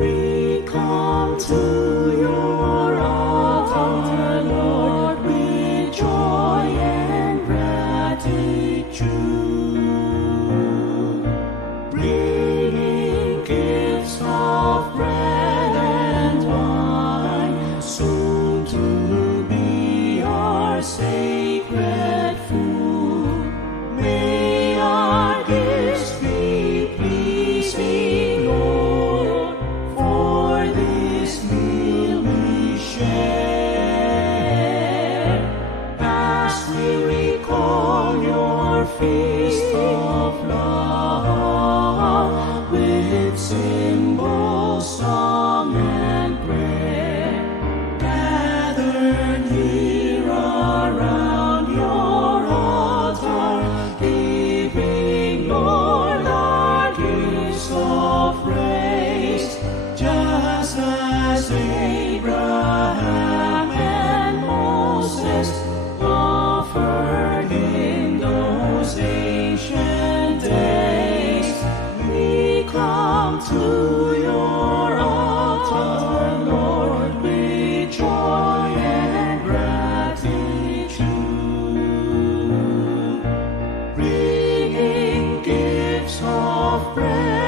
We come to your altar, Lord, with joy and gratitude, bringing gifts of bread and wine, soon to be our sacred food. May our gifts be pleasing, Lord, for this meal we share. As we recall your feast of love, with cymbal, song, and prayer, gathered here around your altar, giving, Lord, our gifts of praise, just as Abraham and Moses offered in those ancient days. We come to your altar, Lord, with joy and gratitude, bringing gifts of praise.